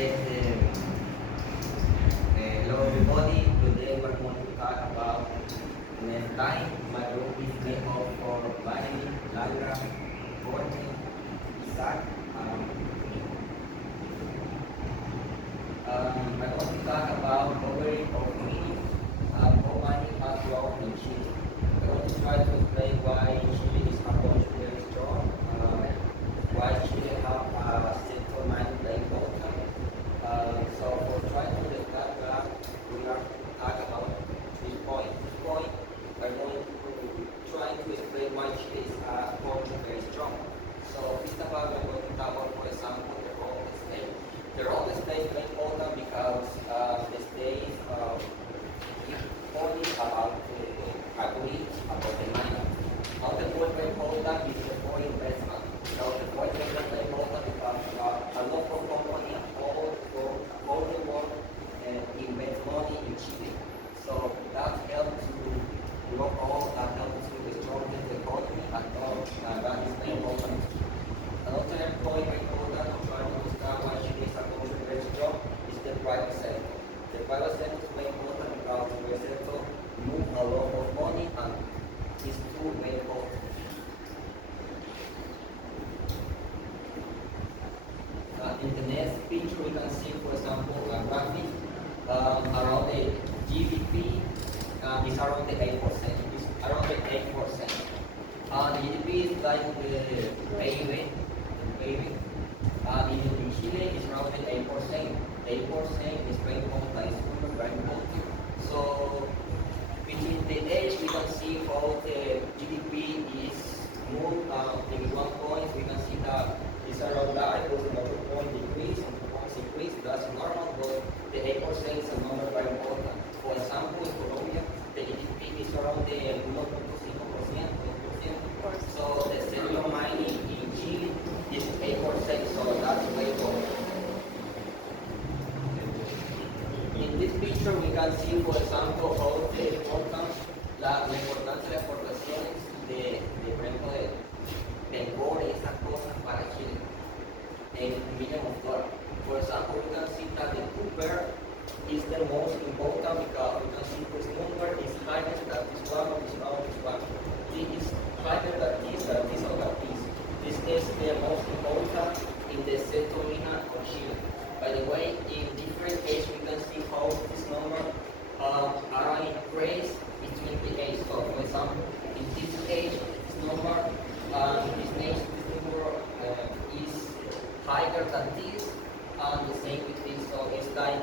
Hello everybody, today we're going to talk about time. My group is made up for Bani, Laura, Courtney, Isaac. I'm going to talk about covering of meaning and how money has grown in Chile. I want to try to explain why Chile is a country very strong, why Chile have a central money very important. So for trying to discuss that, we are talking about this point. This point, we're going to try to explain why Chile is a country very strong. So this about we're going to talk about, for example, the role of the state. The role of the state is very important because the state is only about agree about the money. Now the point very important is the foreign investment. Now the point very important because a lot of companies all the world invest money in Chile. So that helps to grow all, that helps to strengthen the economy and that is very important. Another point very important to try to understand why Chile is a country very strong is the private sector. The private sector is very important because the private sector move a lot of money and is too very important. In the next picture, we can see, for example, a graphic around the GDP is around the 8%. It's around the 8%. The GDP is like the PIB. In Chile, it's around the 8%. 8% is very important. It's very important. So, between the age, we can see how the GDP is moved. In one point, we can see that it's around that. It was another point decrease, and 2 points increase. That's normal, but the 8% is a number very important. For example, in Colombia, the GDP is around the 1.5%. So the cellular mining in Chile is 8%. So that's very important. In this picture, we can see, for example, how the importance, la importancia de las exportaciones por ejemplo, de cobre y esas cosas para Chile en million of dollars. For example, we can see that the copper is the most important because we can see this number is higher than this one, or this one, or this one. This is higher than this, or this. This is the most important in the central mina of Chile. By the way, in different cases, we can see how this number are increased between the age. So, for example, in this age, this number, this number is higher than this, and the same with this. So it's like